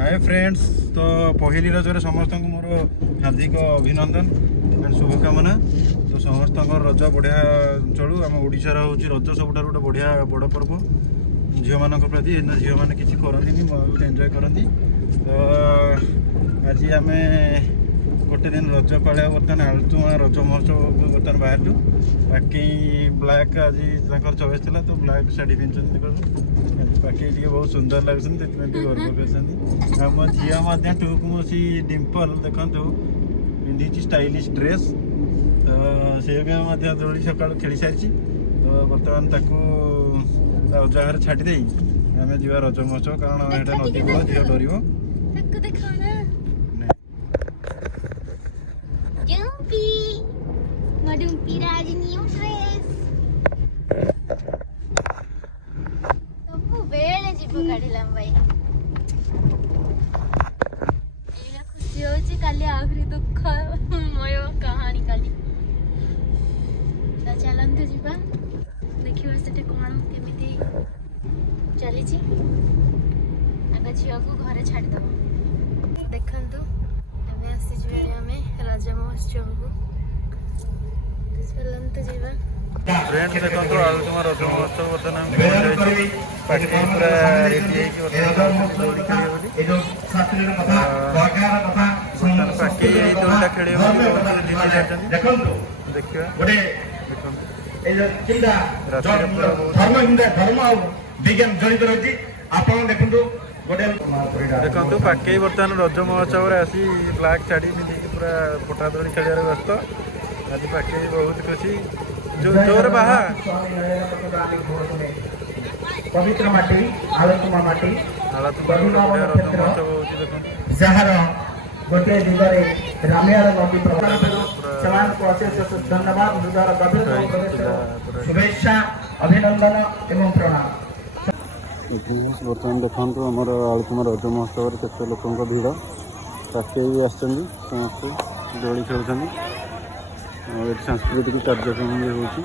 Hi friends. तो पहली Roger समस्त मोर हार्दिक अभिनंदन एंड शुभकामना। तो समस्त रज बढ़िया चलू। आम ओडार हूँ रज सब गोटे बढ़िया बड़ पर्व झील मान प्रति। झील मैंने किसी करती बहुत एंजॉय करती। तो आज आम गोटे दिन रज पालिया बर्तमान आलतुमा रज महोत्सव बर्तमान बाहर बाकी ब्लैक आज चॉइस था तो ब्लैक शाढ़ी पिंधुच्च बाकी बहुत सुंदर लगुन गर्व कर। मो झील टूक मोसी डिम्पल देखु पिंधि स्टाइलिश ड्रेस। तो सी भी दोली सका खेली सारी। तो बर्तमान जगार छाड़ी आम जा रज महोत्सव कारण यहाँ नदी कूल झील डर। खुशी होची काली आहुरी दुखमय कहानी काली। तो चलते जीवा देखिए से कौन केमी चली आगे झील को घरे छाड़ीदेव। देखु आम रज महोत्सव को चलते जीवा। फ्रेंड्स देखो आलुमा रज महोत्सव बर्तमान देखो पाके बर्तमान रज महोत्सव आसी ब्लैक शाढ़ी पिंधि पूरा पटा दोली खेल व्यस्त। आज पाके बहुत खुशी जोर बाहा पवित्र माटी आलतुमा माटी जहार गोटे दिगरे रामियार नदी धन्यवाद हृदय गभीर शुभेच्छा अभिनंदन एवं प्रणाम। बर्तमान देखो आम आलतुमा रज महोत्सव केत लोक भिड़ पाके भी आसते दोली खेलुं। सांस्कृतिक कार्यक्रम भी होती।